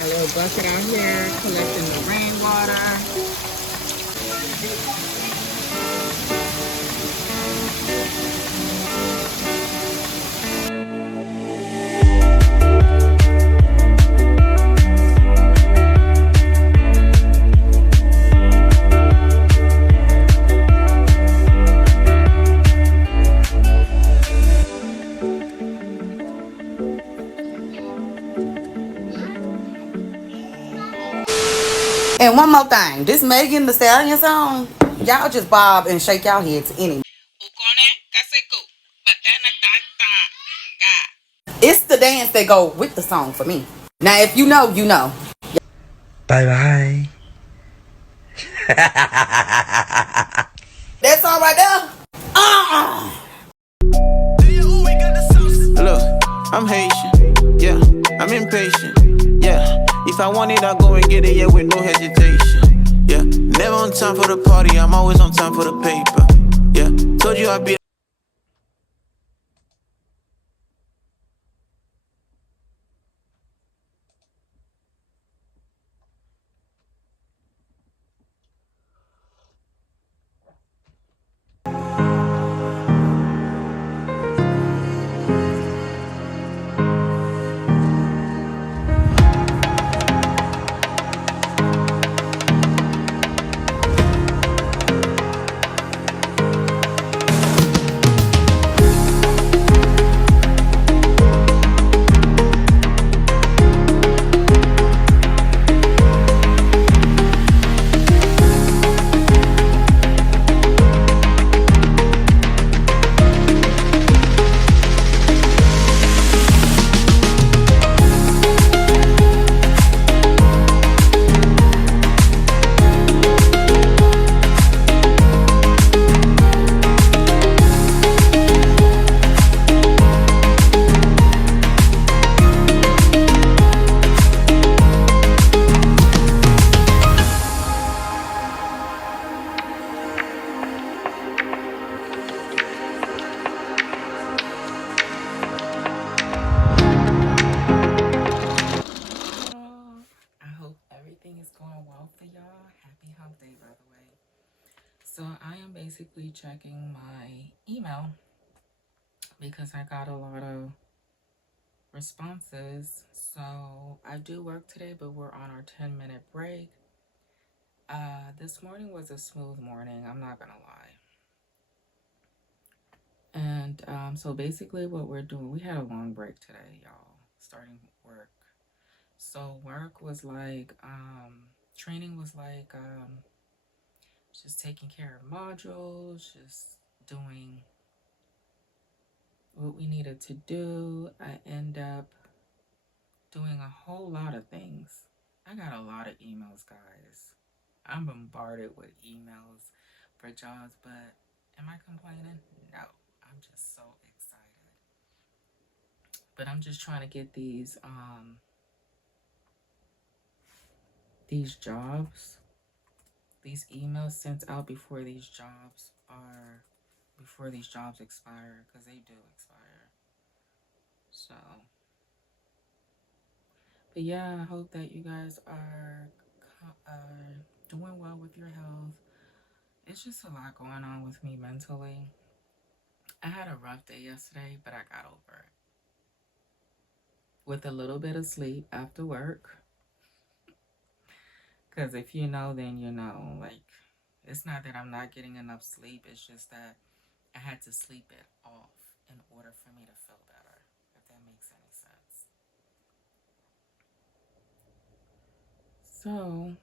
A little bucket out here collecting the rainwater. And one more thing, this Megan Thee Stallion song, y'all just bob and shake y'all head to any. It's the dance that go with the song for me. Now, if you know, you know. Bye bye. That's all right there. Look, I'm Haitian. Yeah, I'm impatient. Yeah, if I want it, I'll go and get it. Yeah, with no hesitation. Yeah, never on time for the party. I'm always on time for the paper. Yeah, told you I'd be. So I am basically checking my email because I got a lot of responses. So I do work today, but we're on our 10-minute break. This morning was a smooth morning, I'm not gonna lie. And so basically what we're doing, we had a long break today, y'all, starting work. So work was like, training was like, just taking care of modules, just doing what we needed to do. I end up doing a whole lot of things. I got a lot of emails, guys. I'm bombarded with emails for jobs, but am I complaining? No, I'm just so excited. But I'm just trying to get these jobs, these emails sent out before these jobs expire, because they do expire. So, but yeah, I hope that you guys are doing well with your health. It's just a lot going on with me mentally. I had a rough day yesterday, but I got over it. With a little bit of sleep after work. Because if you know, then you know. Like, it's not that I'm not getting enough sleep. It's just that I had to sleep it off in order for me to feel better, if that makes any sense. So,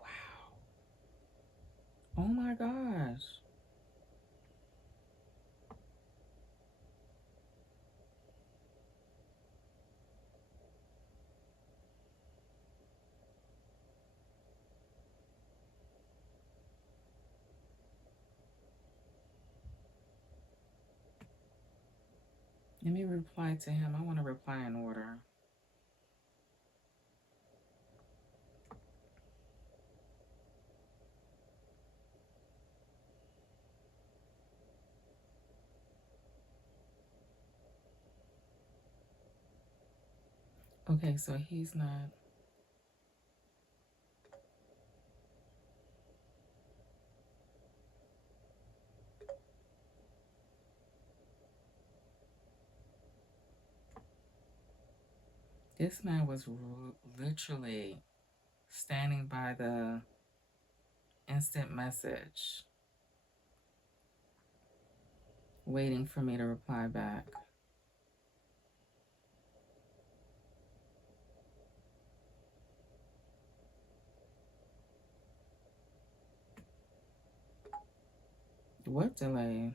wow. Oh my gosh. Let me reply to him. I want to reply in order. Okay, so he's not. This man was literally standing by the instant message, waiting for me to reply back. What delay?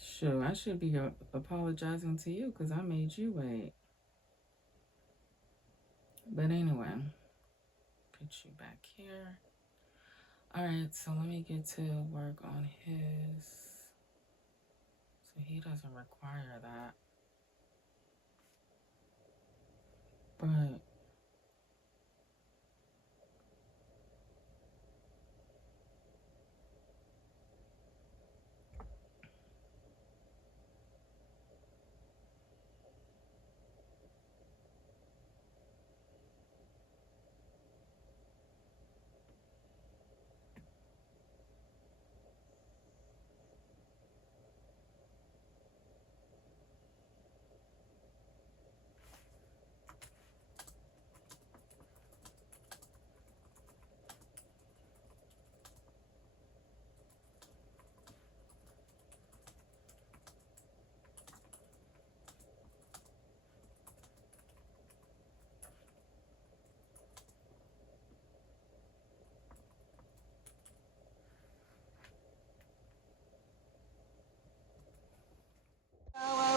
Sure, I should be apologizing to you because I made you wait. But anyway, put you back here. All right, so let me get to work on his. So he doesn't require that. But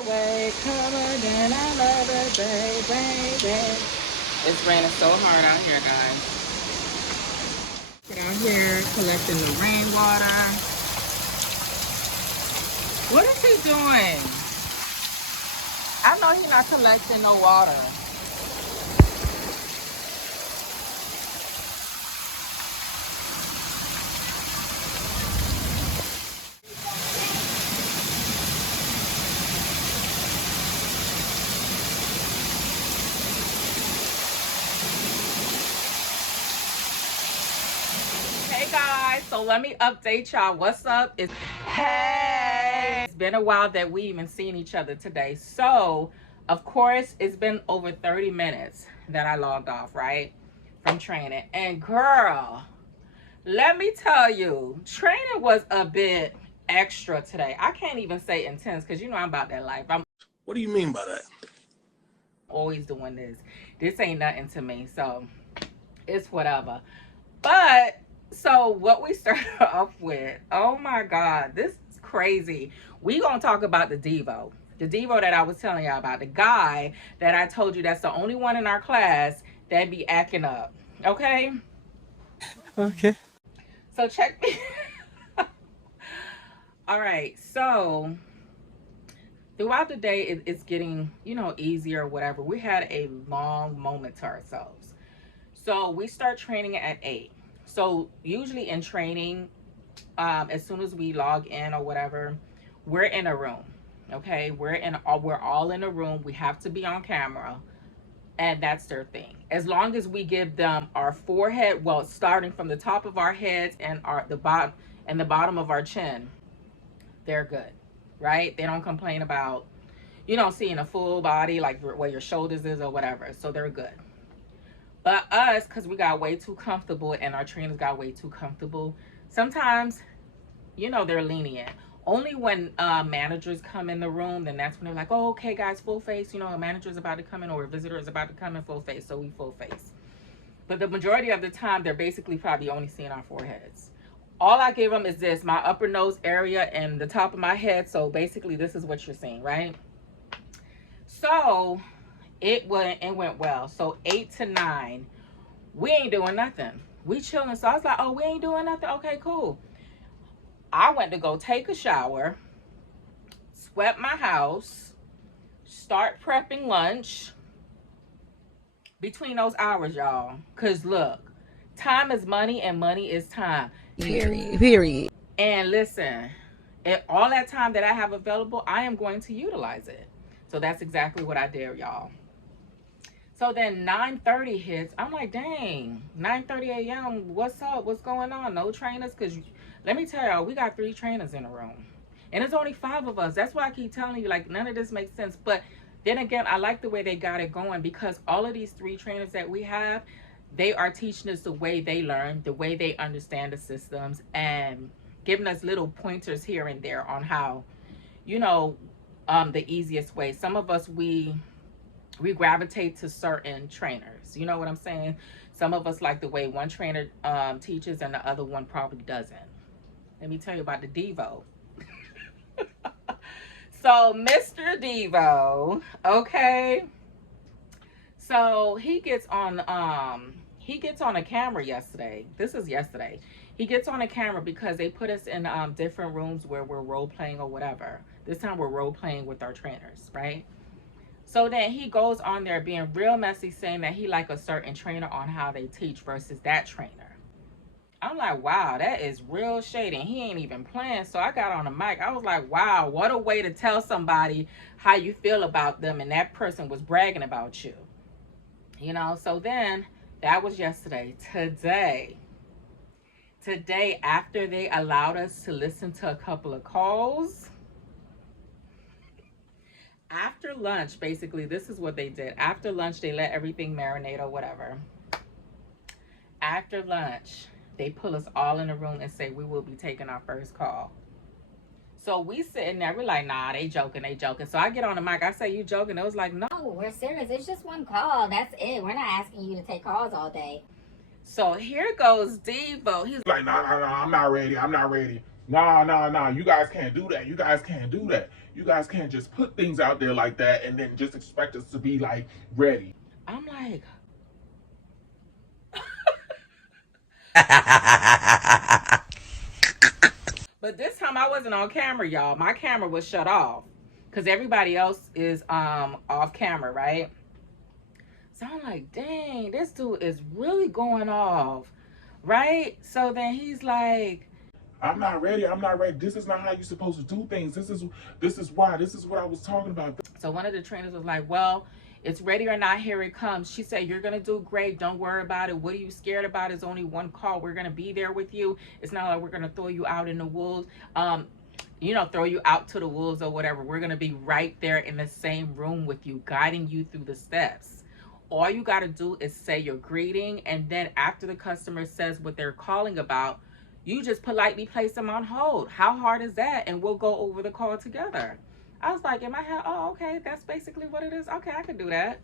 away, covered in I love it, baby. It's raining so hard out here, guys. Get out here collecting the rainwater. What is he doing? I know he's not collecting no water. Hey guys, so let me update y'all. What's up? Hey! It's been a while that we even seen each other today. So, of course, it's been over 30 minutes that I logged off, right? From training. And girl, let me tell you, training was a bit extra today. I can't even say intense because you know I'm about that life. What do you mean by that? Always doing this. This ain't nothing to me, so it's whatever. But so what we started off with, oh my God, this is crazy. We gonna talk about the Devo that I was telling y'all about, the guy that I told you that's the only one in our class that be acting up. Okay. So check me. All right, so throughout the day, it's getting, easier or whatever. We had a long moment to ourselves. So we start training at 8. So usually in training, as soon as we log in or whatever, we're in a room. Okay, we're all in a room. We have to be on camera, and that's their thing. As long as we give them our forehead, well, starting from the top of our heads and the bottom of our chin, they're good, right? They don't complain about, seeing a full body, like where your shoulders is or whatever. So they're good. But us, because we got way too comfortable and our trainers got way too comfortable, sometimes, they're lenient. Only when managers come in the room, then that's when they're like, oh, okay, guys, full face. A manager's about to come in or a visitor is about to come in, full face. So we full face. But the majority of the time, they're basically probably only seeing our foreheads. All I gave them is this, my upper nose area and the top of my head. So basically, this is what you're seeing, right? So it went well. So 8 to 9, we ain't doing nothing. We chilling. So I was like, oh, we ain't doing nothing. Okay, cool. I went to go take a shower, swept my house, start prepping lunch between those hours, y'all. Because look, time is money and money is time. Period. And listen, all that time that I have available, I am going to utilize it. So that's exactly what I did, y'all. So then 9:30 hits. I'm like, dang, 9:30 a.m. What's up? What's going on? No trainers? Because let me tell y'all, we got 3 trainers in the room. And it's only 5 of us. That's why I keep telling you, like, none of this makes sense. But then again, I like the way they got it going, because all of these 3 trainers that we have, they are teaching us the way they learn, the way they understand the systems, and giving us little pointers here and there on how, you know, the easiest way. Some of us, we gravitate to certain trainers. You know what I'm saying? Some of us like the way one trainer teaches and the other one probably doesn't. Let me tell you about the Devo. So Mr. Devo, okay. So he gets on a camera yesterday. This is yesterday. He gets on a camera because they put us in different rooms where we're role playing or whatever. This time we're role playing with our trainers, right? So then he goes on there being real messy, saying that he like a certain trainer on how they teach versus that trainer. I'm like, wow, that is real shady. And he ain't even playing. So I got on the mic. I was like, wow, what a way to tell somebody how you feel about them. And that person was bragging about you. You know, so then that was yesterday. Today, after they allowed us to listen to a couple of calls, after lunch, basically, this is what they did. After lunch, they let everything marinate or whatever. After lunch, they pull us all in a room and say we will be taking our first call. So we sitting there, we're like, nah, they joking. So I get on the mic, I say, you joking? It was like, no. We're serious. It's just one call. That's it. We're not asking you to take calls all day. So here goes Devo. He's like, nah, I'm not ready. Nah, you guys can't do that. You guys can't just put things out there like that and then just expect us to be like ready. I'm like, but this time I wasn't on camera, y'all. My camera was shut off because everybody else is off camera, right? So I'm like, dang, this dude is really going off, right? So then he's like, I'm not ready. This is not how you're supposed to do things. This is what I was talking about. So one of the trainers was like, well, it's ready or not, here it comes. She said, you're gonna do great, don't worry about it. What are you scared about? It's only one call. We're gonna be there with you. It's not like we're gonna throw you out in the wolves, you know, throw you out to the wolves or whatever. We're gonna be right there in the same room with you, guiding you through the steps. All you gotta do is say your greeting, and then after the customer says what they're calling about, you just politely place them on hold. How hard is that? And we'll go over the call together. I was like, in my head, oh, okay, that's basically what it is. Okay, I can do that.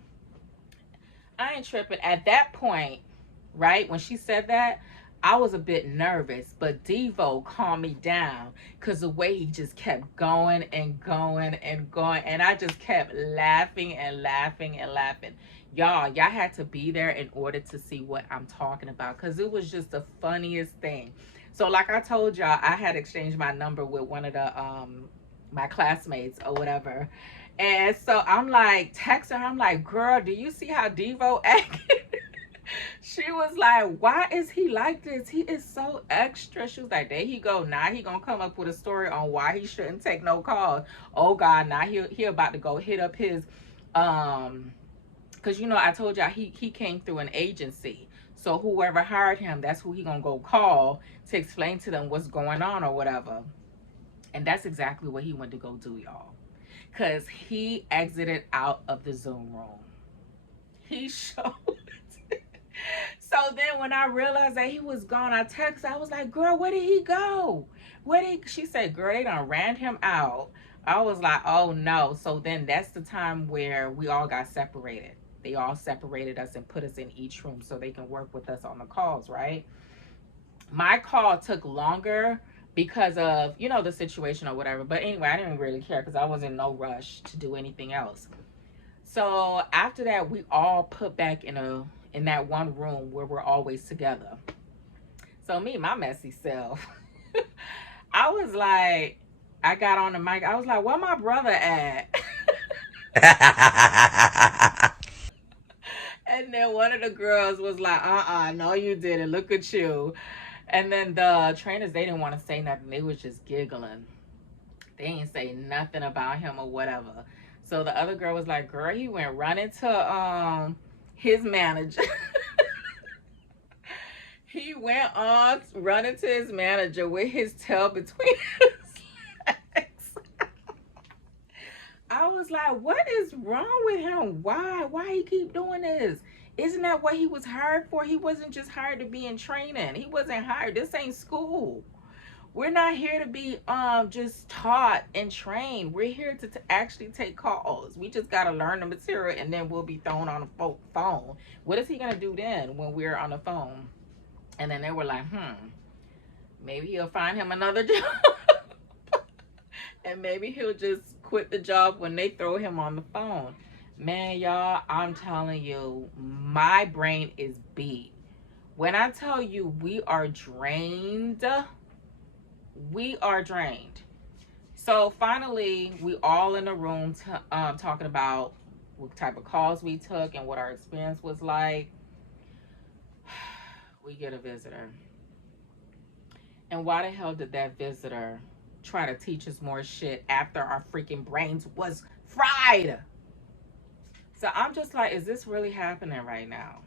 I ain't tripping. At that point, right, when she said that, I was a bit nervous, but Devo calmed me down because the way he just kept going and going and going, and I just kept laughing and laughing and laughing. Y'all had to be there in order to see what I'm talking about, because it was just the funniest thing. So like I told y'all, I had exchanged my number with one of the my classmates or whatever, and so I'm like texting her, I'm like, girl, do you see how Devo acted? She was like, why is he like this? He is so extra. She was like, there he go. Now he gonna come up with a story on why he shouldn't take no calls. Oh God, now he about to go hit up his because you know I told y'all he came through an agency. So whoever hired him, that's who he gonna go call to explain to them what's going on or whatever. And that's exactly what he went to go do, y'all. Because he exited out of the Zoom room. He showed. So then when I realized that he was gone, I texted. I was like, girl, where did he go? She said, girl, they done ran him out. I was like, oh no. So then that's the time where we all got separated. They all separated us and put us in each room so they can work with us on the calls, right? My call took longer because of, you know, the situation or whatever. But anyway, I didn't really care because I was in no rush to do anything else. So after that, we all put back in that one room where we're always together. So me, my messy self, I was like, I got on the mic. I was like, where my brother at? And then one of the girls was like, no, you didn't. Look at you. And then the trainers, they didn't want to say nothing. They was just giggling. They ain't say nothing about him or whatever. So the other girl was like, girl, he went running to his manager. He went on running to his manager with his tail between his legs. I was like, what is wrong with him? Why he keep doing this? Isn't that what he was hired for? He wasn't just hired to be in training. He wasn't hired. This ain't school. We're not here to be just taught and trained. We're here to actually take calls. We just got to learn the material, and then we'll be thrown on the phone. What is he going to do then when we're on the phone? And then they were like, maybe he'll find him another job. And maybe he'll just quit the job when they throw him on the phone. Man, y'all, I'm telling you, my brain is beat. When I tell you we are drained, we are drained. So finally, we all in the room talking about what type of calls we took and what our experience was like. We get a visitor. And why the hell did that visitor try to teach us more shit after our freaking brains was fried? So I'm just like, is this really happening right now?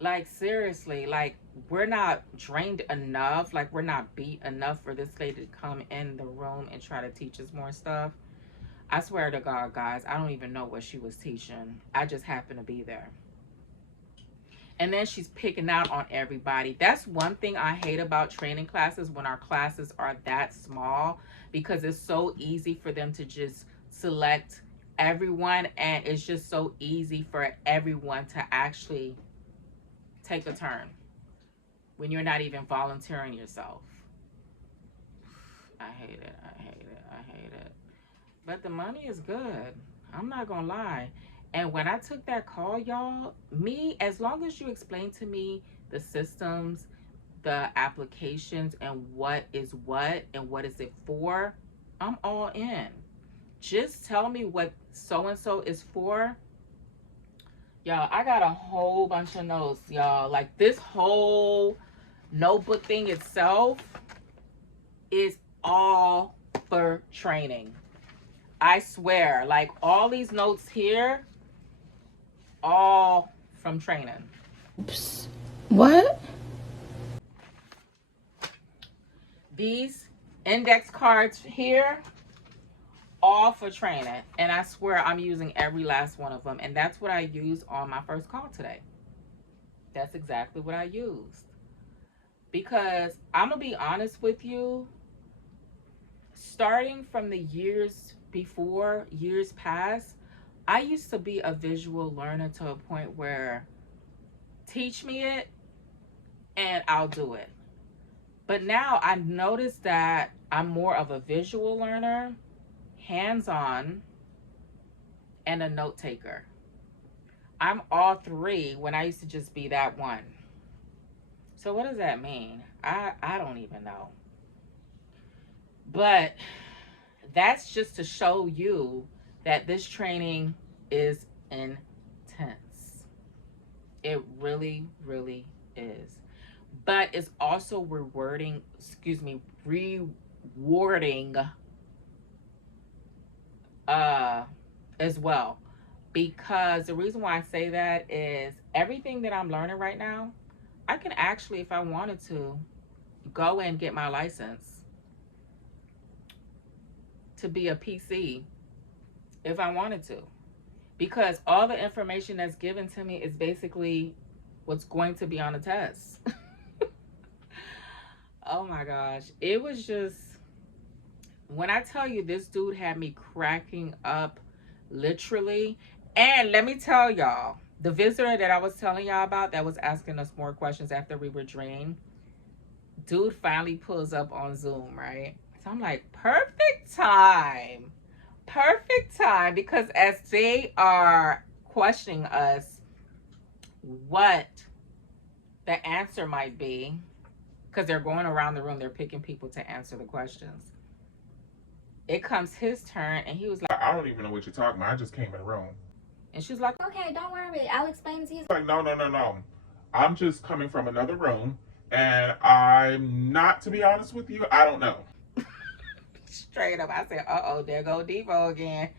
Like, seriously, like, we're not drained enough, like, we're not beat enough for this lady to come in the room and try to teach us more stuff. I swear to God, guys, I don't even know what she was teaching. I just happened to be there. And then she's picking out on everybody. That's one thing I hate about training classes, when our classes are that small, because it's so easy for them to just select everyone, and it's just so easy for everyone to actually take a turn when you're not even volunteering yourself. I hate it. I hate it. I hate it. But the money is good. I'm not gonna lie. And when I took that call, y'all, as long as you explain to me the systems, the applications, and what is what and what is it for, I'm all in. Just tell me what so-and-so is for. Y'all, I got a whole bunch of notes, y'all. Like, this whole notebook thing itself is all for training. I swear, like, all these notes here, all from training. Oops. What? These index cards here, all for training. And I swear I'm using every last one of them. And that's what I used on my first call today. That's exactly what I used. Because I'm going to be honest with you, starting from the years before, years past, I used to be a visual learner to a point where teach me it and I'll do it. But now I've noticed that I'm more of a visual learner, hands-on, and a note taker. I'm all three when I used to just be that one. So what does that mean? I don't even know. But that's just to show you that this training is intense. It really, really is. But it's also rewarding as well. Because the reason why I say that is everything that I'm learning right now, I can actually, if I wanted to, go and get my license to be a PC if I wanted to. Because all the information that's given to me is basically what's going to be on the test. Oh my gosh. It was just, when I tell you, this dude had me cracking up, literally. And let me tell y'all, the visitor that I was telling y'all about that was asking us more questions after we were drained, dude finally pulls up on Zoom, right? So I'm like, perfect time, because as they are questioning us what the answer might be, because they're going around the room, they're picking people to answer the questions. It comes his turn, and he was like, I don't even know what you're talking about. I just came in the room. And she's like, Okay, don't worry. I'll explain it to you. Like, no. I'm just coming from another room, and I'm not, to be honest with you, I don't know. Straight up. I said, uh-oh, there go Devo again.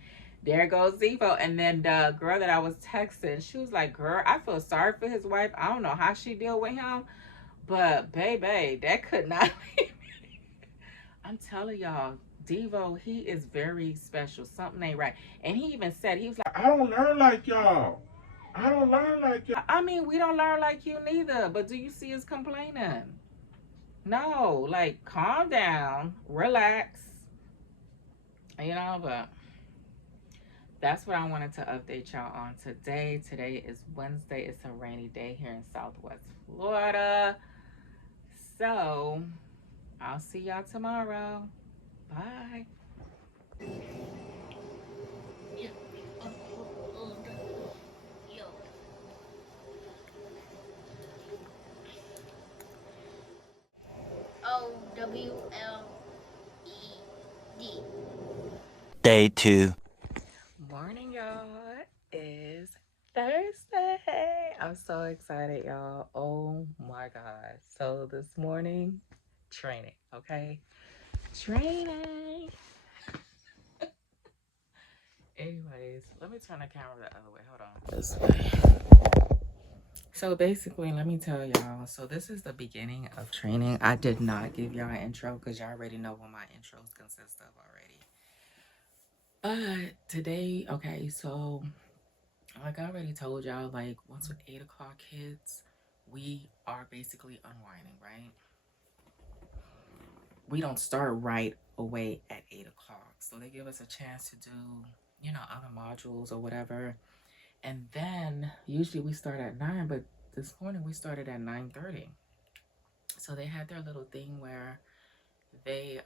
There goes Devo. And then the girl that I was texting, she was like, girl, I feel sorry for his wife. I don't know how she deal with him. But, baby, that could not be. I'm telling y'all, Devo, he is very special. Something ain't right. And he even said, he was like, I don't learn like y'all. I don't learn like y'all. I mean, we don't learn like you neither. But do you see us complaining? No, like, calm down, relax. You know, but that's what I wanted to update y'all on today. Today is Wednesday. It's a rainy day here in Southwest Florida. So, I'll see y'all tomorrow. Bye. WFH. Day 2. Morning, y'all. It's Thursday. I'm so excited, y'all. Oh my God. So this morning, training, okay? Training. Anyways, let me turn the camera the other way. Hold on. This way. So basically, let me tell y'all. So this is the beginning of training. I did not give y'all an intro because y'all already know what my intros consist of already. But today, okay, so like I already told y'all, like once 8 o'clock hits, we are basically unwinding, right? We don't start right away at 8 o'clock. So they give us a chance to do, you know, other modules or whatever. And then usually we start at 9, but this morning we started at 9:30. So they had their little thing where they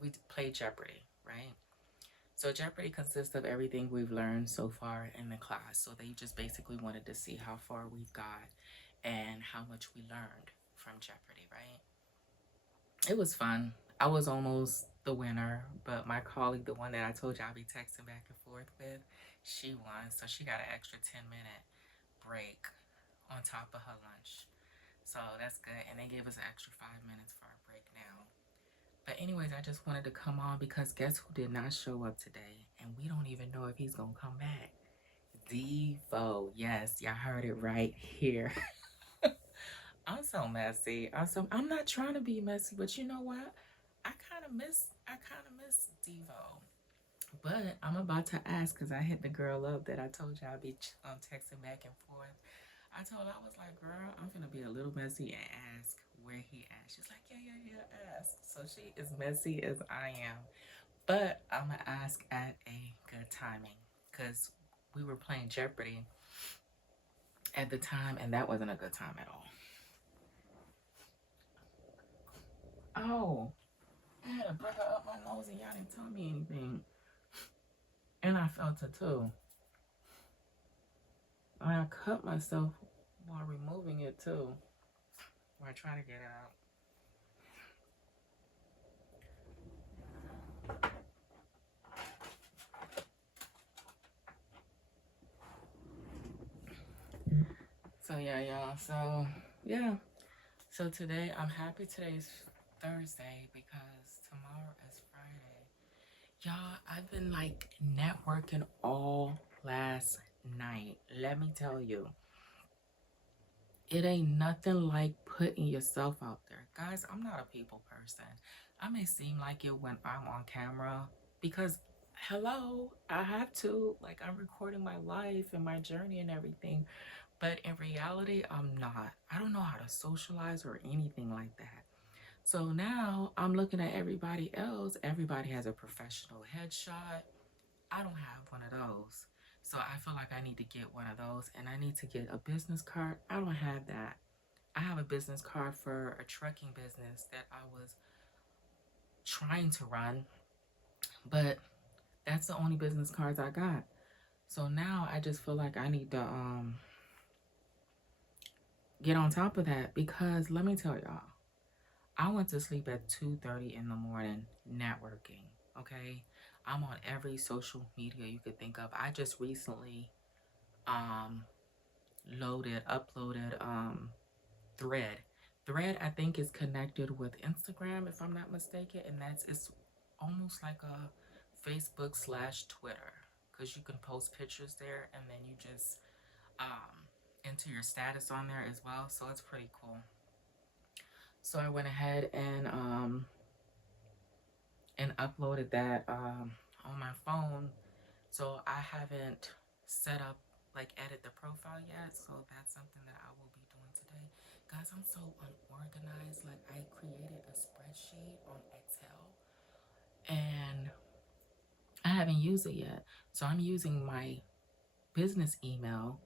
we play Jeopardy, right? So Jeopardy consists of everything we've learned so far in the class. So they just basically wanted to see how far we've got and how much we learned from Jeopardy, right? It was fun. I was almost the winner, but my colleague, the one that I told you I'll be texting back and forth with, she won. So she got an extra 10-minute break on top of her lunch. So that's good. And they gave us an extra 5 minutes for our break now. But anyways, I just wanted to come on because guess who did not show up today? And we don't even know if he's going to come back. Devo. Yes, y'all heard it right here. I'm so messy. I'm not trying to be messy, but you know what? I kind of miss Devo. But I'm about to ask because I hit the girl up that I told you I'd be texting back and forth. I told her, I was like, girl, I'm gonna be a little messy and ask where he at. She's like, yeah, ask. So she is messy as I am. But I'm gonna ask at a good timing because we were playing Jeopardy at the time and that wasn't a good time at all. Oh, I had a burger up my nose and y'all didn't tell me anything. And I felt it too. I cut myself while removing it too. While I try to get it out. So yeah, y'all. So yeah. So today, I'm happy today's Thursday because tomorrow is Friday. Y'all, I've been like networking all last night. Let me tell you. It ain't nothing like putting yourself out there. Guys, I'm not a people person. I may seem like it when I'm on camera because, hello, I have to. Like, I'm recording my life and my journey and everything. But in reality, I'm not. I don't know how to socialize or anything like that. So now I'm looking at everybody else. Everybody has a professional headshot. I don't have one of those. So I feel like I need to get one of those and I need to get a business card. I don't have that. I have a business card for a trucking business that I was trying to run, but that's the only business cards I got. So now I just feel like I need to get on top of that because let me tell y'all, I went to sleep at 2:30 in the morning networking, okay? I'm on every social media you could think of. I just recently uploaded Thread. Thread, I think, is connected with Instagram, if I'm not mistaken, and it's almost like a Facebook / Twitter, because you can post pictures there and then you just enter your status on there as well. So it's pretty cool. So I went ahead and uploaded that on my phone. So I haven't set up, like, edit the profile yet. So that's something that I will be doing today. Guys, I'm so unorganized. Like, I created a spreadsheet on Excel and I haven't used it yet. So I'm using my business email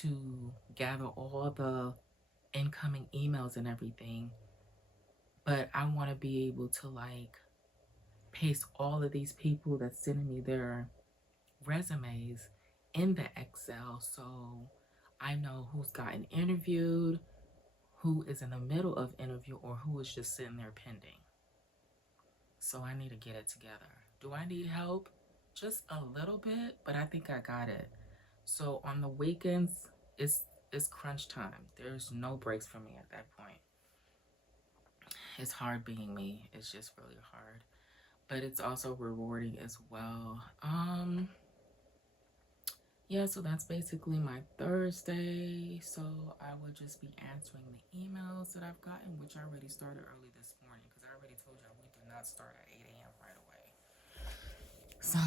to gather all the incoming emails and everything. But I want to be able to, like, paste all of these people that's sending me their resumes in the Excel, so I know who's gotten interviewed, who is in the middle of interview, or who is just sitting there pending. So I need to get it together. Do I need help? Just a little bit, but I think I got it. So on the weekends, it's crunch time. There's no breaks for me at that point. It's hard being me. It's just really hard. But it's also rewarding as well. Yeah, so that's basically my Thursday. So I will just be answering the emails that I've gotten, which I already started early this morning, because I already told y'all we did not start at 8 a.m. right away. So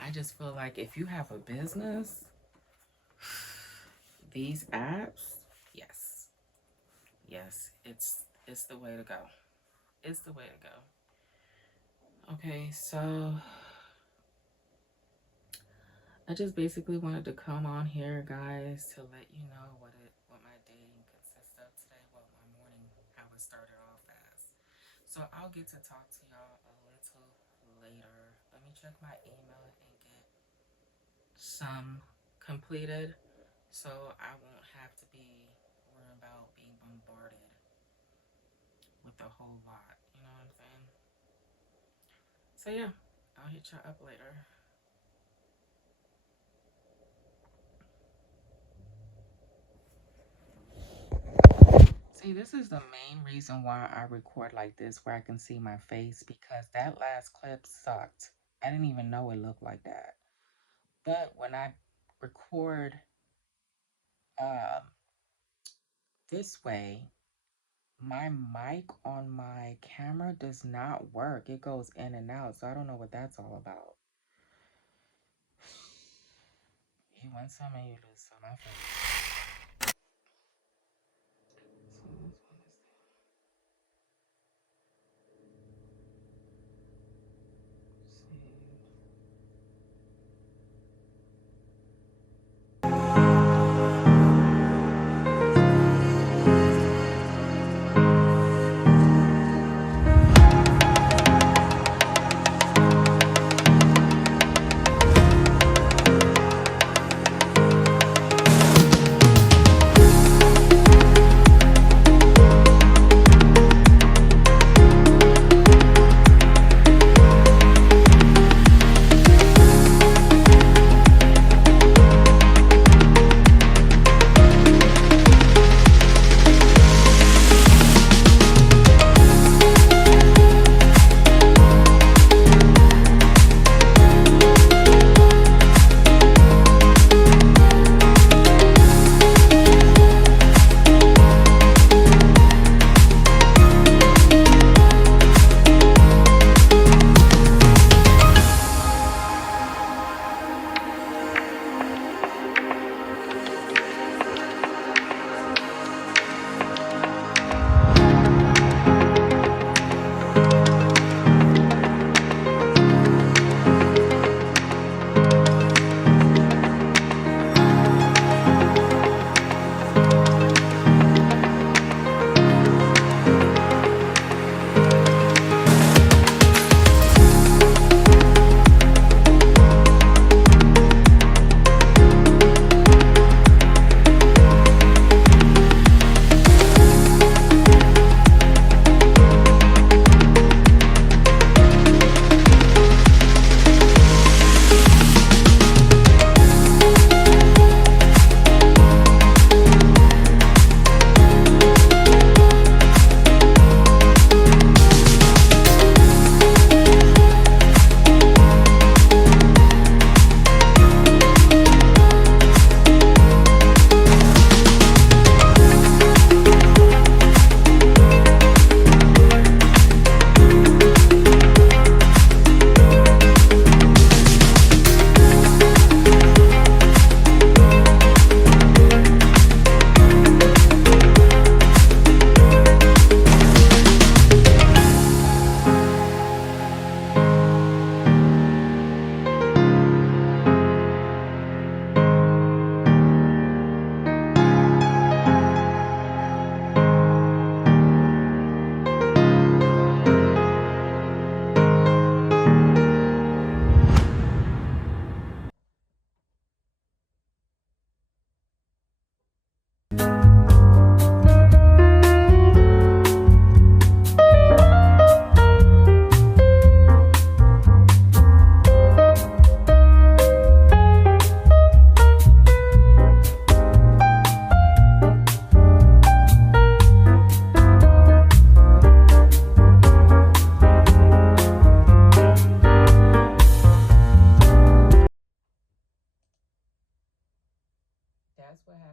I just feel like if you have a business, these apps, yes, it's the way to go. It's the way to go. Okay, so I just basically wanted to come on here, guys, to let you know what my day consists of today. Well, my morning, how it started off as. So I'll get to talk to y'all a little later. Let me check my email and get some completed, so I won't have to be worried about being bombarded with a whole lot. You know what I'm saying? So yeah, I'll hit y'all up later. See, this is the main reason why I record like this, where I can see my face, because that last clip sucked. I didn't even know it looked like that. But when I record this way, my mic on my camera does not work. It goes in and out, so I don't know what that's all about. You win some and you lose some. I feel it. So this one is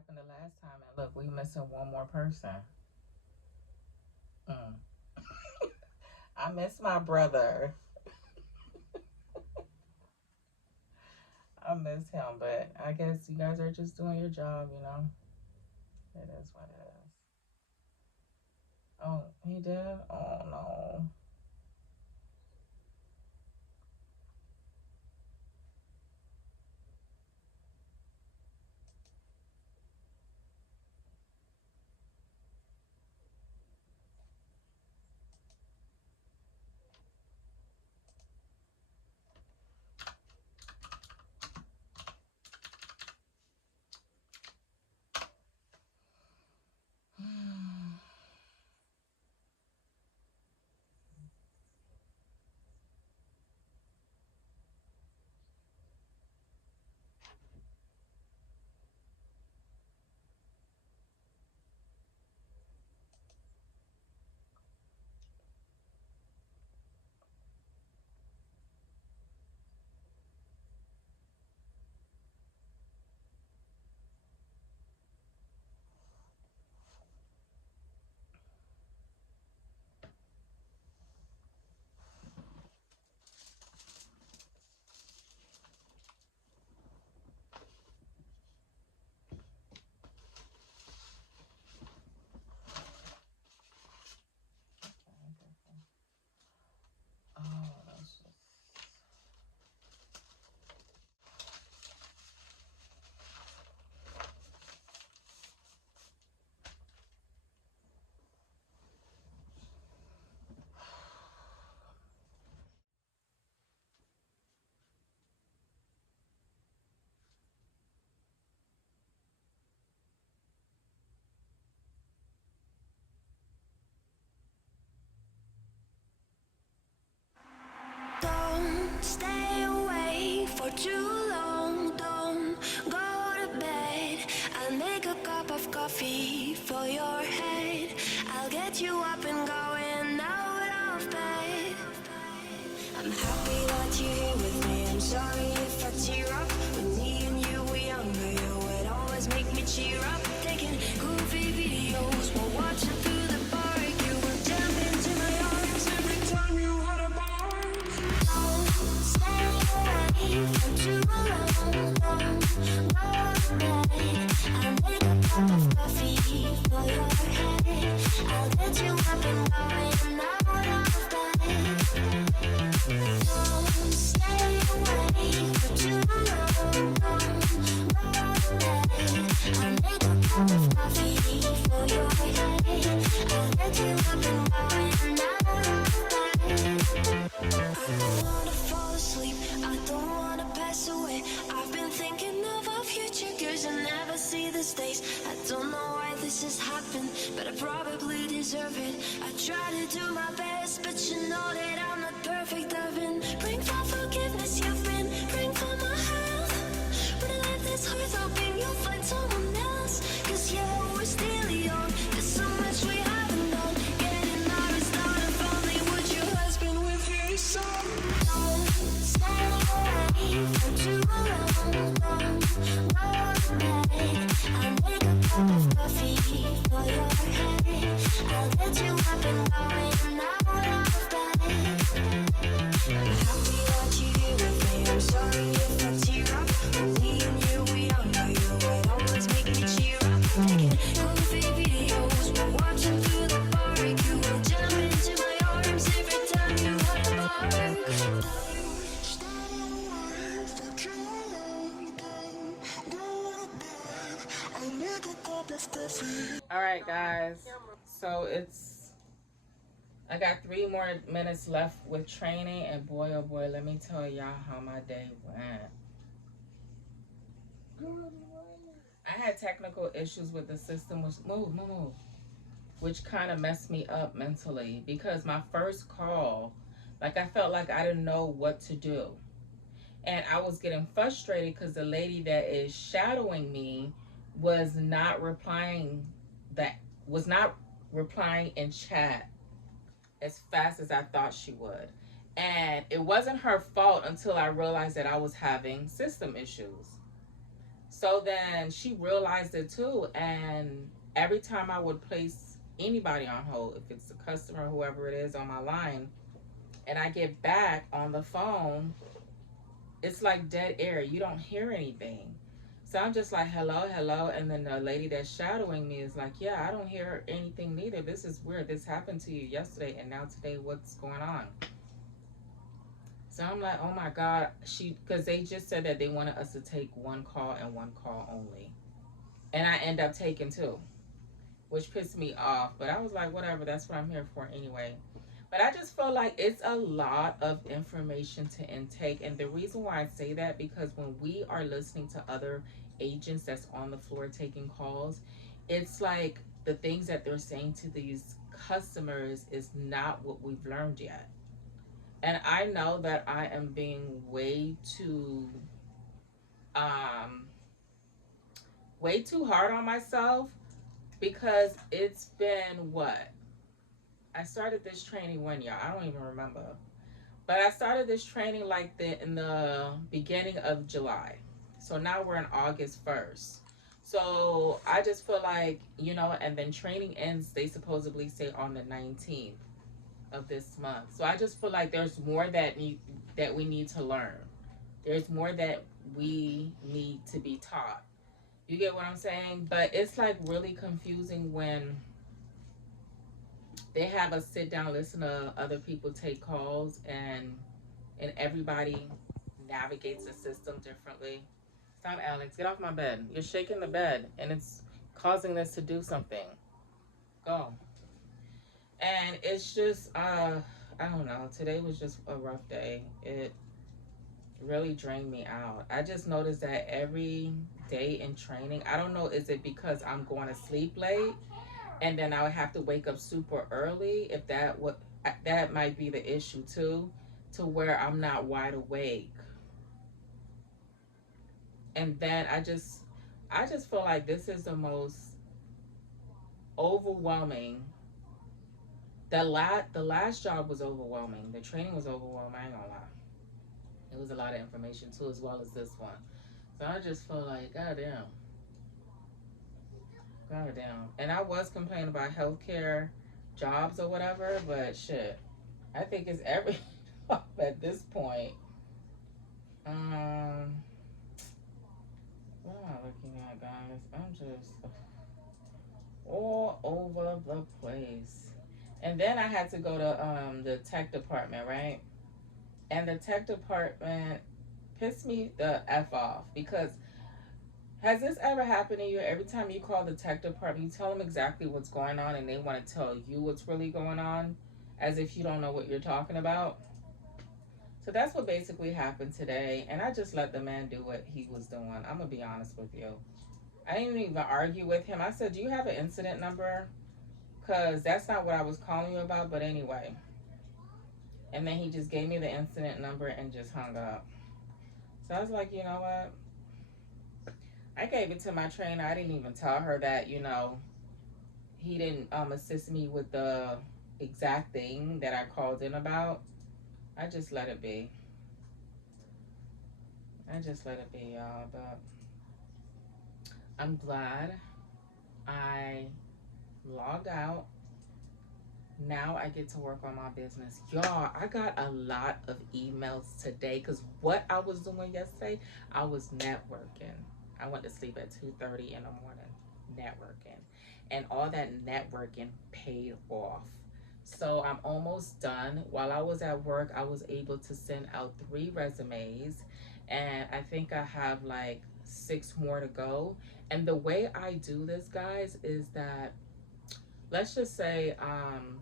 happened the last time, and look, we missing one more person. I miss my brother. I miss him, but I guess you guys are just doing your job, you know? It is what it is. Oh, he did? Oh, no. Oh, that's just... Don't stay away for too long. Don't go to bed. I'll make a cup of coffee for your head. I'll get you up and going out of bed. I'm happy that you're here with me. I'm sorry if I tear up. When me and you were younger, you would always make me cheer up. Taking goofy videos while watching through the park. You would jump into my arms every time you had a bar. Don't stay away for too long. Don't go to bed. I'll make a cup of coffee for your head. I'll get you up and going out of bed. Don't stay away for too long. Don't go to bed. I'll make a cup of coffee for your head. I'll get you up and going out of bed. I don't wanna fall asleep, I don't wanna pass away. I've been thinking of our future, cause I never see the days. I don't know why this has happened, but I probably deserve it. I try to do my best, but you know that I'm not perfect. I've been praying for forgiveness, you've been praying for my health. When I leave this earth, hoping you'll find someone else. Cause yeah, we're still young, there's so much we haven't done. Getting married, start a family, would your husband with his son? Don't stay away for too long. Don't go to bed. I'll make a cup of coffee for your head. I'll get you up and going out of bed. I'm happy that you're here with me. I'm sorry if I tear up. When me and you were younger, you would always make me cheer up. Taking goofy videos while watching through the park. You would jump into my arms every time you had a bark. Stay away for too long. Don't go to bed. I'll make a cup of coffee. All right, guys. So I got 3 more minutes left with training, and boy, oh boy, let me tell y'all how my day went. I had technical issues with the system, which kind of messed me up mentally, because my first call, like, I felt like I didn't know what to do. And I was getting frustrated because the lady that is shadowing me was not replying in chat as fast as I thought she would. And it wasn't her fault until I realized that I was having system issues. So then she realized it too, and every time I would place anybody on hold, if it's a customer, whoever it is on my line, and I get back on the phone, it's like dead air. You don't hear anything. So I'm just like, hello, hello. And then the lady that's shadowing me is like, yeah, I don't hear anything neither. This is weird. This happened to you yesterday, and now today, what's going on? So I'm like, oh my God. Because they just said that they wanted us to take one call and one call only. And I end up taking two, which pissed me off. But I was like, whatever, that's what I'm here for anyway. But I just feel like it's a lot of information to intake. And the reason why I say that, because when we are listening to other agents that's on the floor taking calls, it's like the things that they're saying to these customers is not what we've learned yet. And I know that I am being um way too hard on myself, because it's been what? I started this training when, y'all? I don't even remember. But I started this training like in the beginning of July. So now we're in August 1st. So I just feel like, and then training ends, they supposedly say on the 19th of this month. So I just feel like there's more that we need to learn. There's more that we need to be taught. You get what I'm saying? But it's like really confusing when they have us sit down, listen to other people take calls, and everybody navigates the system differently. Stop, Alex. Get off my bed. You're shaking the bed, and it's causing this to do something. Go. And it's just, I don't know. Today was just a rough day. It really drained me out. I just noticed that every day in training, I don't know, is it because I'm going to sleep late and then I would have to wake up super early? If that might be the issue too, to where I'm not wide awake. And then I just feel like this is the most overwhelming. The last job was overwhelming. The training was overwhelming. I ain't gonna lie. It was a lot of information too, as well as this one. So I just feel like, goddamn. And I was complaining about healthcare jobs or whatever, but shit, I think it's every job at this point. What am I looking at, guys? I'm just all over the place. And then I had to go to the tech department, right? And the tech department pissed me the F off, because has this ever happened to you? Every time you call the tech department, you tell them exactly what's going on, and they want to tell you what's really going on, as if you don't know what you're talking about. So that's what basically happened today, and I just let the man do what he was doing. I'm going to be honest with you. I didn't even argue with him. I said, do you have an incident number? Because that's not what I was calling you about, but anyway. And then he just gave me the incident number and just hung up. So I was like, you know what? I gave it to my trainer. I didn't even tell her that, he didn't assist me with the exact thing that I called in about. I just let it be. Y'all. But I'm glad I logged out. Now I get to work on my business. Y'all, I got a lot of emails today, because what I was doing yesterday, I was networking. I went to sleep at 2:30 in the morning networking. And all that networking paid off. So I'm almost done. While I was at work, I was able to send out 3 resumes. And I think I have like 6 more to go. And the way I do this, guys, is that, let's just say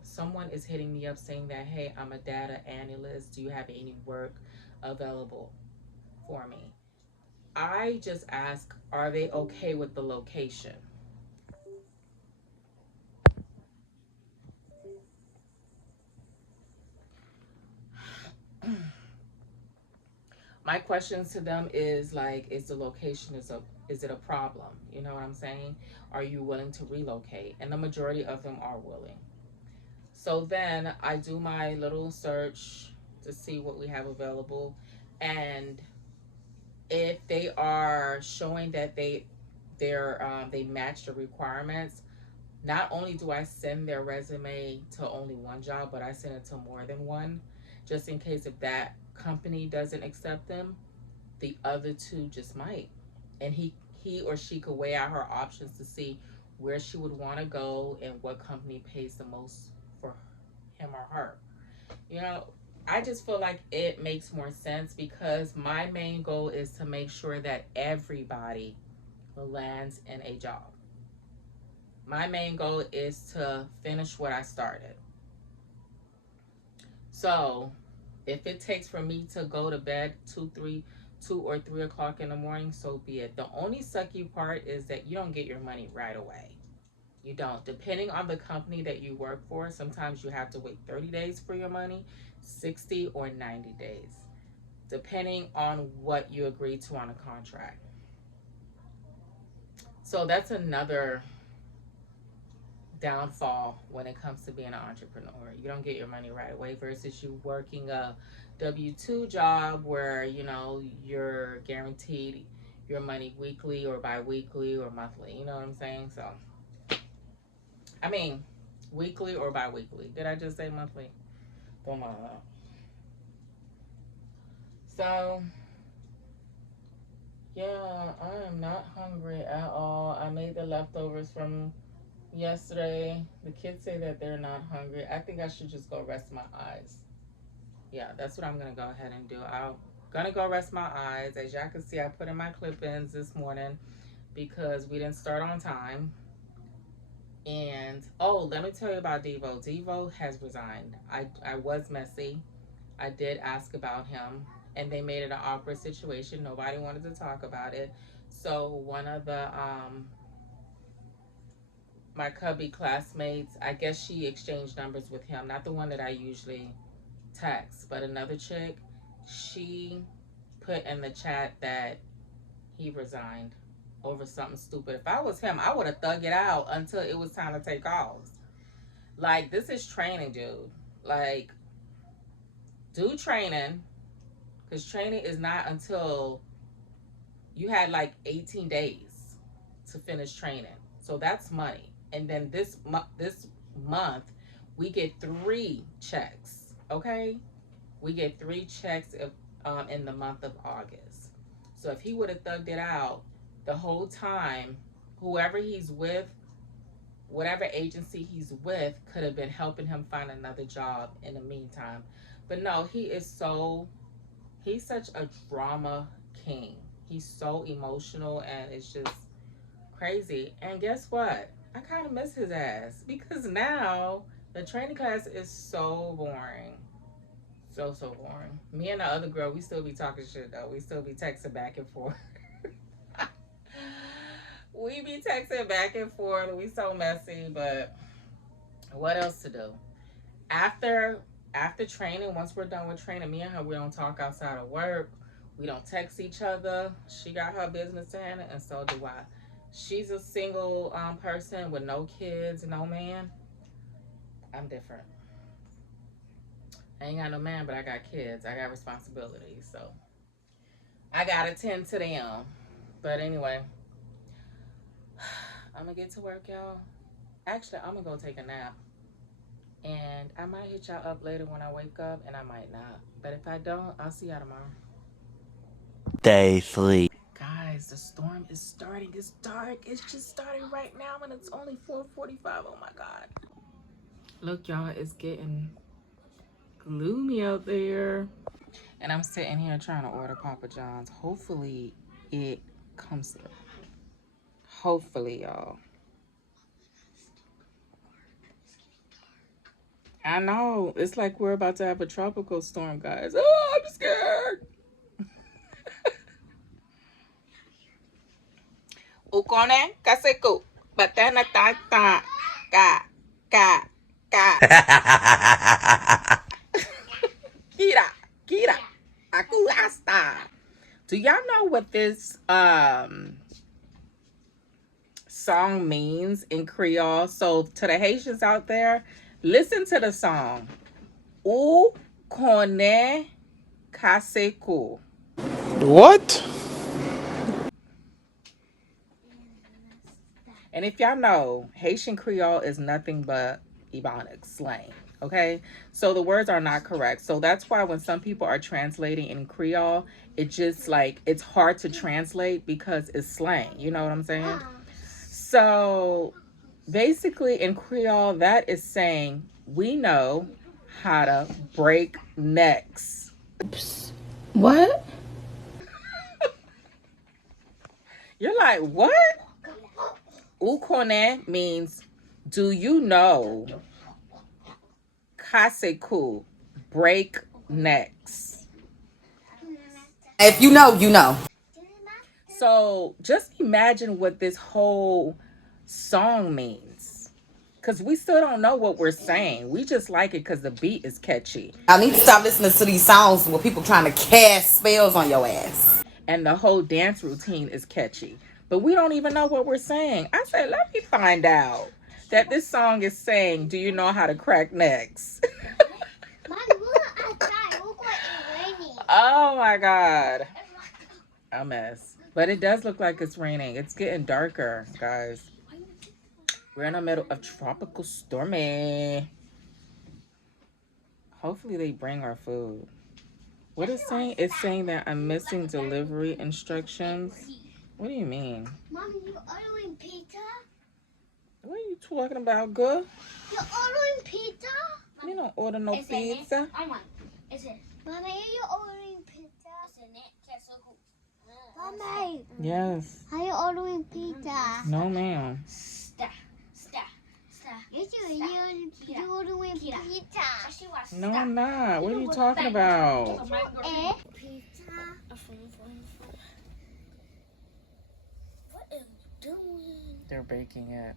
someone is hitting me up saying that, hey, I'm a data analyst. Do you have any work available for me? I just ask, are they okay with the location? My questions to them is like, is the location, is it a problem? You know what I'm saying? Are you willing to relocate? And the majority of them are willing. So then I do my little search to see what we have available. And if they are showing that they match the requirements, not only do I send their resume to only one job, but I send it to more than one, just in case if that company doesn't accept them, the other two just might. And he or she could weigh out her options to see where she would want to go and what company pays the most for him or her. You know, I just feel like it makes more sense because my main goal is to make sure that everybody lands in a job. My main goal is to finish what I started. So if it takes for me to go to bed 2 or 3 o'clock in the morning, so be it. The only sucky part is that you don't get your money right away. You don't. Depending on the company that you work for, sometimes you have to wait 30 days for your money, 60 or 90 days, depending on what you agree to on a contract. So that's another downfall when it comes to being an entrepreneur. You don't get your money right away versus you working a W-2 job where, you know, you're guaranteed your money weekly or bi-weekly or monthly. You know what I'm saying? So, I mean, weekly or bi-weekly. Did I just say monthly? Don't mind that. So, yeah, I am not hungry at all. I made the leftovers from yesterday. The kids say that they're not hungry. I think I should just go rest my eyes. Yeah, that's what I'm gonna go ahead and do. I'm gonna go rest my eyes. As y'all can see, I put in my clip-ins this morning because we didn't start on time. And oh, let me tell you about Devo. Devo has resigned. I was messy. I did ask about him, and they made it an awkward situation. Nobody wanted to talk about it. So one of the my cubby classmates, I guess she exchanged numbers with him, not the one that I usually text, but another chick. She put in the chat that he resigned over something stupid. If I was him, I would have thug it out until it was time to take off. Like, this is training, dude. Like, do training, because training is not until you had like 18 days to finish training. So that's money. And then this month, we get 3 checks, okay? We get 3 checks in the month of August. So if he would have thugged it out the whole time, whoever he's with, whatever agency he's with, could have been helping him find another job in the meantime. But no, he's such a drama king. He's so emotional, and it's just crazy. And guess what? I kind of miss his ass because now the training class is so boring. So boring. Me and the other girl, we still be talking shit though. We still be texting back and forth. We be texting back and forth. We so messy, but what else to do? After training, once we're done with training, me and her, we don't talk outside of work. We don't text each other. She got her business to handle, and so do I. She's a single person with no kids, no man. I'm different. I ain't got no man, but I got kids. I got responsibilities, so I gotta tend to them. But anyway, I'm gonna get to work, y'all. Actually, I'm gonna go take a nap. And I might hit y'all up later when I wake up, and I might not. But if I don't, I'll see y'all tomorrow. Day 3. Guys, the storm is starting. It's dark. It's just starting right now, and it's only 4:45. Oh my God. Look, y'all, it's getting gloomy out there. And I'm sitting here trying to order Papa John's. Hopefully it comes through. Hopefully, y'all. I know. It's like we're about to have a tropical storm, guys. Oh, I'm scared. Ukone kaseko batana tata ka Kira aku asta. Do y'all know what this song means in Creole? So to the Haitians out there, listen to the song. Ukone kaseko. What? And if y'all know, Haitian Creole is nothing but Ebonics slang. Okay, so the words are not correct. So that's why when some people are translating in Creole, it just like it's hard to translate because it's slang. You know what I'm saying? So basically in Creole, that is saying we know how to break necks. Oops. What? You're like, what? Ukone means do you know? Kaseku, break necks. If you know, you know. So just imagine what this whole song means. Because we still don't know what we're saying. We just like it because the beat is catchy. I need to stop listening to these songs with people trying to cast spells on your ass. And the whole dance routine is catchy. But we don't even know what we're saying. I said, let me find out that this song is saying, do you know how to crack necks? Oh my God. A mess. But it does look like it's raining. It's getting darker, guys. We're in the middle of tropical stormy. Hopefully they bring our food. What is saying? It's saying that I'm missing delivery instructions. What do you mean? Mom, you ordering pizza? What are you talking about, good? You're ordering pizza? You don't order no pizza. Mommy, are you ordering pizza? Mommy, Yes. are you ordering pizza? No, ma'am. Yes, you're ordering pizza. No, I'm not. What are you talking about? Pizza. What are you doing? They're baking it.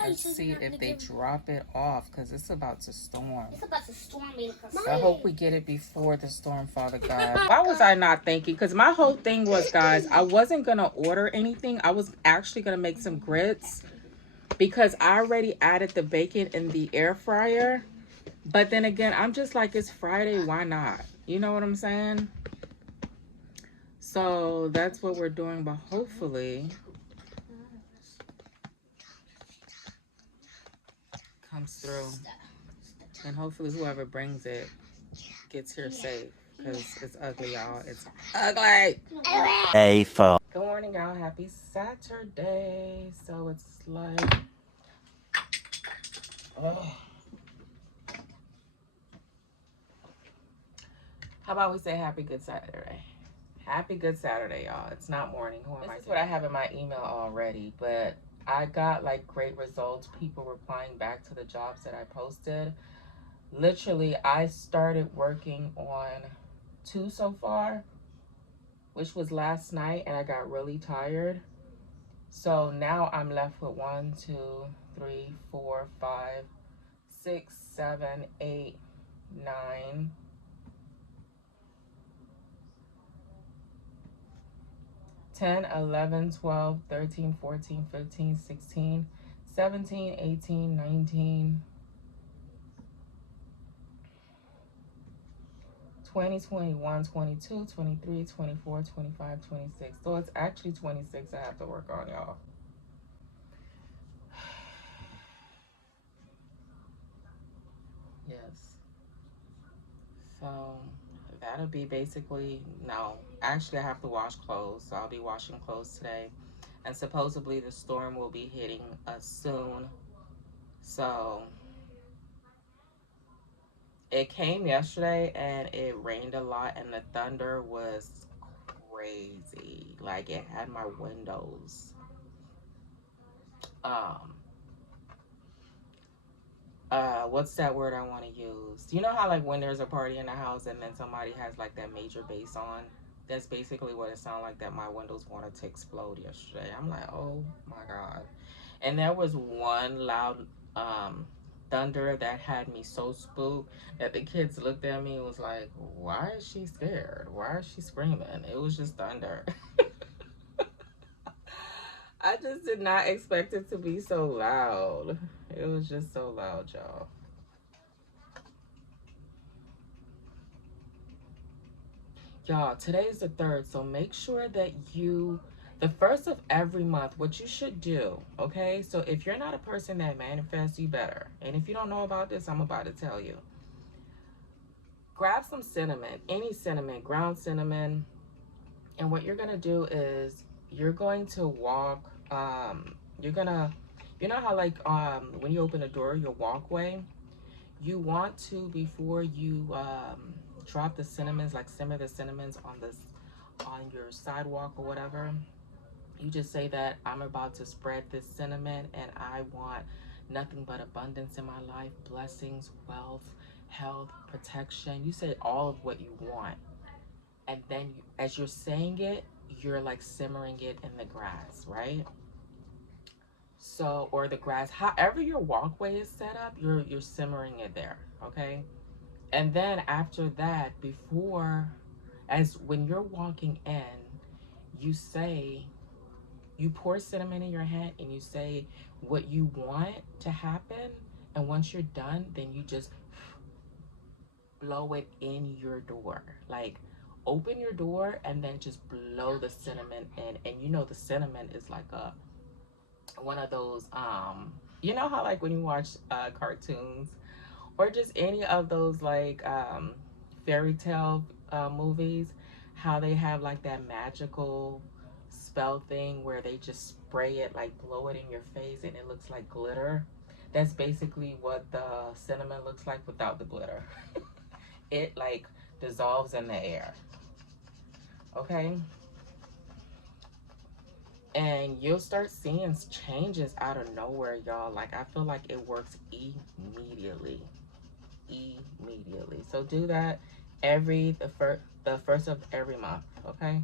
Let's see if they drop it off because it's about to storm. It's about to storm me. I hope we get it before the storm, Father God. Why was I not thinking? Because my whole thing was, guys, I wasn't going to order anything. I was actually going to make some grits because I already added the bacon in the air fryer. But then again, I'm just like, it's Friday. Why not? You know what I'm saying? So that's what we're doing. But hopefully comes through. And hopefully whoever brings it gets here safe. Because it's ugly, y'all. It's ugly. Day 4. Good morning, y'all. Happy Saturday. So it's like... Oh. How about we say happy good Saturday? Happy good Saturday, y'all. It's not morning. Who am I? This is what I have in my email already. But I got like great results. People replying back to the jobs that I posted. Literally, I started working on 2 so far, which was last night, and I got really tired. So now I'm left with 1, 2, 3, 4, 5, 6, 7, 8, 9, 10, 11, 12, 13, 14, 15, 16, 17, 18, 19, 20, 21, 22, 23, 24, 25, 26. So it's actually 26 I have to work on, y'all. Yes. So that'll be basically, no, actually I have to wash clothes. So I'll be washing clothes today. And supposedly the storm will be hitting us soon. So it came yesterday and it rained a lot and the thunder was crazy. Like it had my windows. What's that word I want to use? You know how like when there's a party in the house and then somebody has like that major bass on? That's basically what it sounded like, that my windows wanted to explode yesterday. I'm like, oh my God. And there was one loud thunder that had me so spooked that the kids looked at me and was like, why is she scared? Why is she screaming? It was just thunder. I just did not expect it to be so loud. It was just so loud, y'all. Y'all, today is the 3rd, so make sure that you The first of every month, what you should do, okay? So if you're not a person that manifests, you better. And if you don't know about this, I'm about to tell you. Grab some cinnamon, any cinnamon, ground cinnamon. And what you're going to do is you're going to walk, you're going to, you know how like when you open a door, your walkway, you want to, before you drop the cinnamons, like simmer the cinnamons on your sidewalk or whatever, you just say that I'm about to spread this cinnamon and I want nothing but abundance in my life, blessings, wealth, health, protection. You say all of what you want. And then as you're saying it, you're like simmering it in the grass, right? So, or the grass, however your walkway is set up, you're simmering it there, okay? And then after that, when you're walking in, you say, you pour cinnamon in your hand and you say what you want to happen. And once you're done, then you just blow it in your door. Like, open your door and then just blow the cinnamon in. And you know the cinnamon is like one of those, you know how like when you watch cartoons or just any of those like fairy tale movies, how they have like that magical spell thing where they just spray it, like blow it in your face and it looks like glitter. That's basically what the cinnamon looks like without the glitter. It like dissolves in the air, okay? And you'll start seeing changes out of nowhere, y'all. Like, I feel like it works immediately. So do that the first of every month, okay?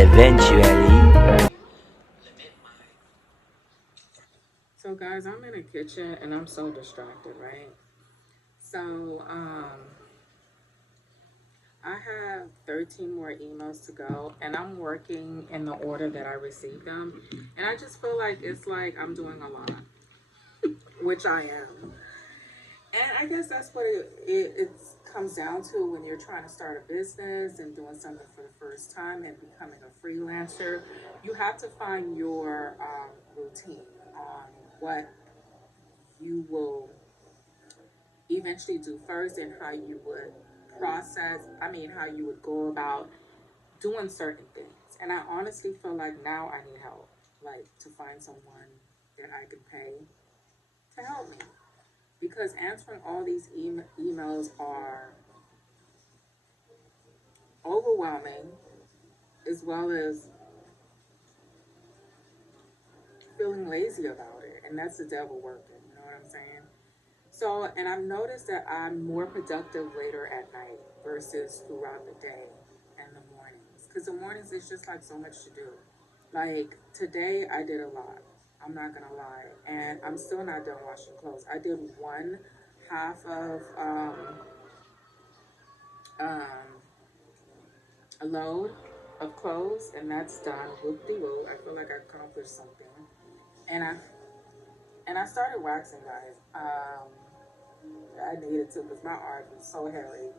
Eventually. So guys, I'm in the kitchen and I'm so distracted, right? So I have 13 more emails to go and I'm working in the order that I received them. And I just feel like it's like I'm doing a lot, which I am. And I guess that's what it comes down to when you're trying to start a business and doing something for the first first time and becoming a freelancer, you have to find your routine on what you will eventually do first and how you would how you would go about doing certain things. And I honestly feel like now I need help, like to find someone that I can pay to help me. Because answering all these emails are overwhelming, as well as feeling lazy about it. And that's the devil working, you know what I'm saying? So, and I've noticed that I'm more productive later at night versus throughout the day and the mornings. Because the mornings is just like so much to do. Like today, I did a lot. I'm not gonna lie. And I'm still not done washing clothes. I did one half of a load of clothes, and that's done. Whoop de whoop. I feel like I accomplished something. And I started waxing, guys. I needed to because my arm is so hairy.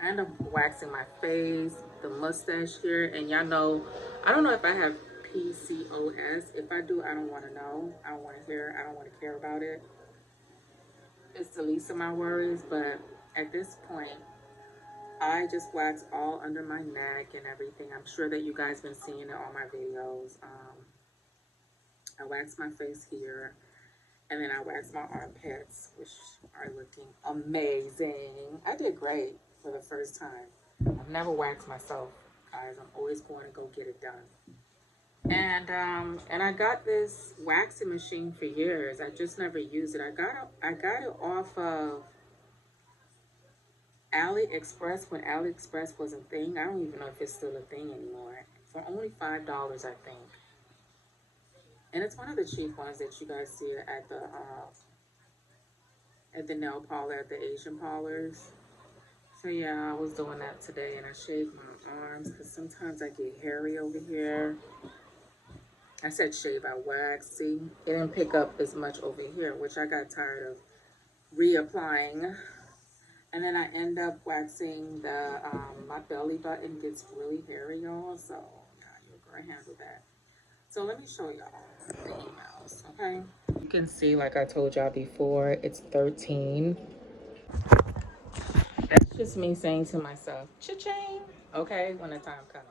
I end up waxing my face, the mustache here, and y'all know, I don't know if I have PCOS. If I do, I don't want to know. I don't want to hear. I don't want to care about it. It's the least of my worries, but at this point, I just wax all under my neck and everything. I'm sure that you guys been seeing it on my videos. I wax my face here, and then I wax my armpits, which are looking amazing. I did great for the first time. I've never waxed myself, guys. I'm always going to go get it done. And I got this waxing machine for years. I just never used it. I got it off of AliExpress when AliExpress was a thing. I don't even know if it's still a thing anymore. For only $5, I think. And it's one of the cheap ones that you guys see at the nail parlor, at the Asian parlors. So yeah, I was doing that today, and I shaved my arms because sometimes I get hairy over here. I said shave, I wax. See, it didn't pick up as much over here, which I got tired of reapplying. And then I end up waxing the my belly button gets really hairy, y'all. So yeah, you're gonna handle that. So let me show y'all the emails, okay? You can see, like I told y'all before, it's 13. That's just me saying to myself, cha-ching, okay, when the time comes.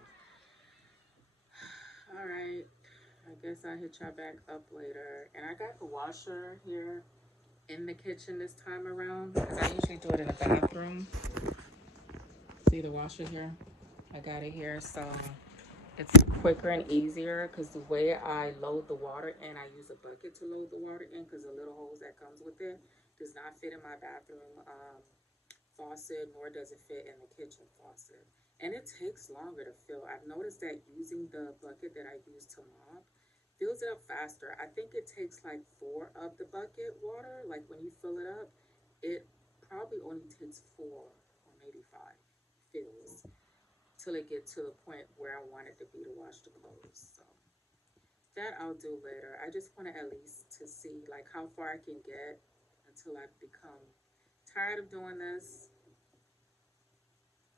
All right, I guess I'll hit y'all back up later. And I got the washer here in the kitchen this time around, because I usually do it in the bathroom. See the washer here? I got it here, so it's quicker and easier because the way I load the water in, I use a bucket to load the water in because the little hose that comes with it does not fit in my bathroom faucet, nor does it fit in the kitchen faucet. And it takes longer to fill. I've noticed that using the bucket that I use to mop fills it up faster. I think it takes like 4 of the bucket water. Like when you fill it up, it probably only takes 4 or maybe 5 fills till it gets to the point where I want it to be to wash the clothes. So that I'll do later. I just want to at least to see like how far I can get until I become tired of doing this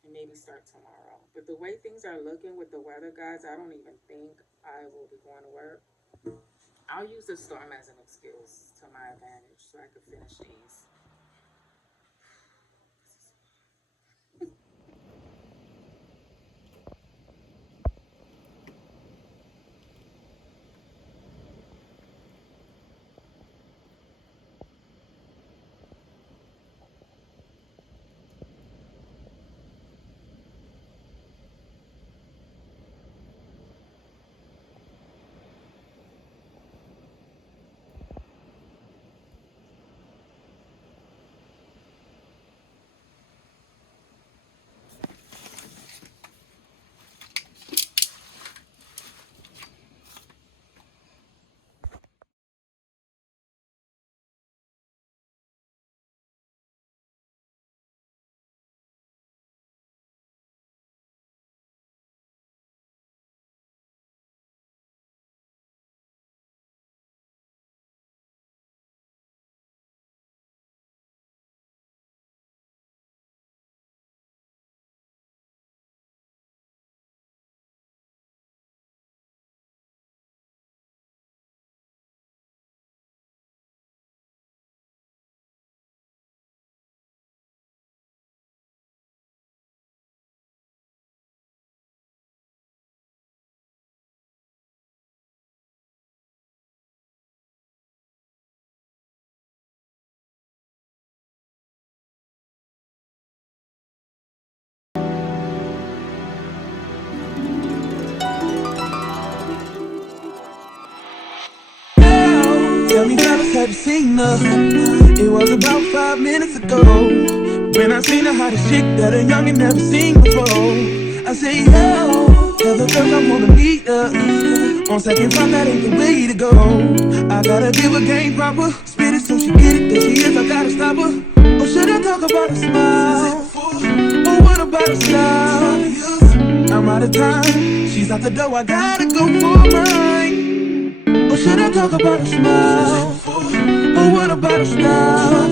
and maybe start tomorrow. But the way things are looking with the weather, guys, I don't even think I will be going to work. I'll use the storm as an excuse to my advantage so I can finish these. Tell me, fellas, have you seen her? It was about 5 minutes ago when I seen the hottest chick that a youngin' never seen before. I say, yo, tell the girls I wanna meet her. On second thought, that ain't the way to go. I gotta give her game proper, spit it so she get it. There she is, I gotta stop her. Or should I talk about a smile? Or what about a style? I'm out of time, she's out the door, I gotta go for mine. Or should I talk about a smile? Or what about a style?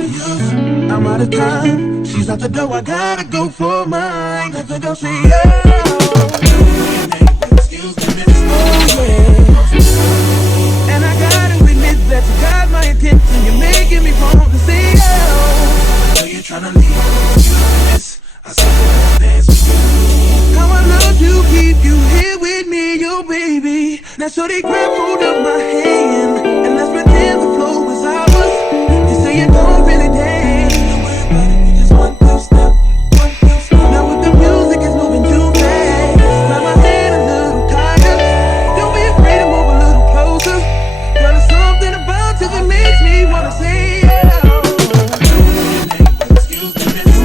I'm out of time, she's out the door, I gotta go for mine. Let the girl say, yeah. Excuse me, miss. Oh, yeah. And I gotta admit that you got my attention. You're making me want to say, oh. I know you're tryna leave. Miss, I said I'll dance with you. How I love to keep you here with me, yo, baby. Now, shorty, grab hold of my hand and let's pretend the flow is ours. You say you don't really dance. Don't worry about it, we just one, two step. Now, with the music is moving too fast. Grab my hand a little tighter. Don't be afraid to move a little closer. Girl, there's something about you that makes me wanna say, yeah. Excuse me, miss.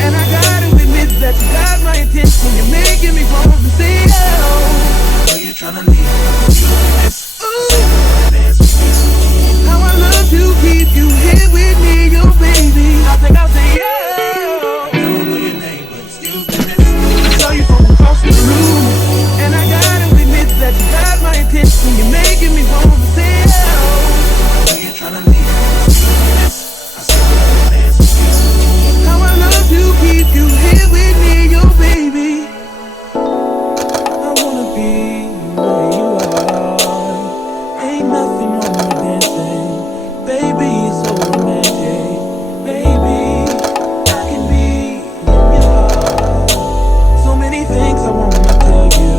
And I gotta admit that you got my attention. You're making me want to say, oh. I know you're tryna leave. How I love to keep you here with me, yo, baby. I think I'll say, yeah. I don't know your name, but excuse me, miss. I saw you from across the room. And I gotta admit that you got my attention. You're making me want to say, oh. I know you're tryna leave. I said I'll dance with you. How I love to keep you here with me, yo, baby. I wanna be where you are. Ain't nothing wrong with dancing. Baby, it's so romantic. Baby, I can be in your heart. So many things I wanna tell you.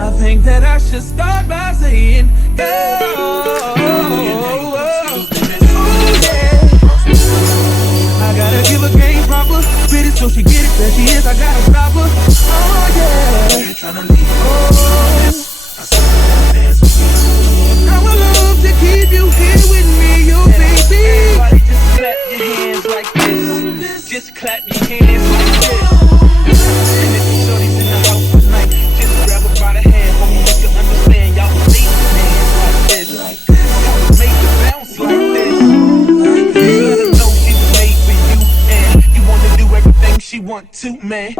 I think that I should start by saying, yeah. I gotta give her game proper, spit it so she get it. There she is, I gotta stop her. Oh yeah. You're tryna leave. Oh, I said I'll dance with you. How I love to keep you here with me, yo, baby. Everybody just clap your hands like this. Just clap your hands like this. And if the shorty's in the house tonight, just grab her by the hand. Homie, you can understand. Y'all make the hands like this. Y'all make the bounce like this. Let her know she was made for you, and you wanna do everything she want to, man.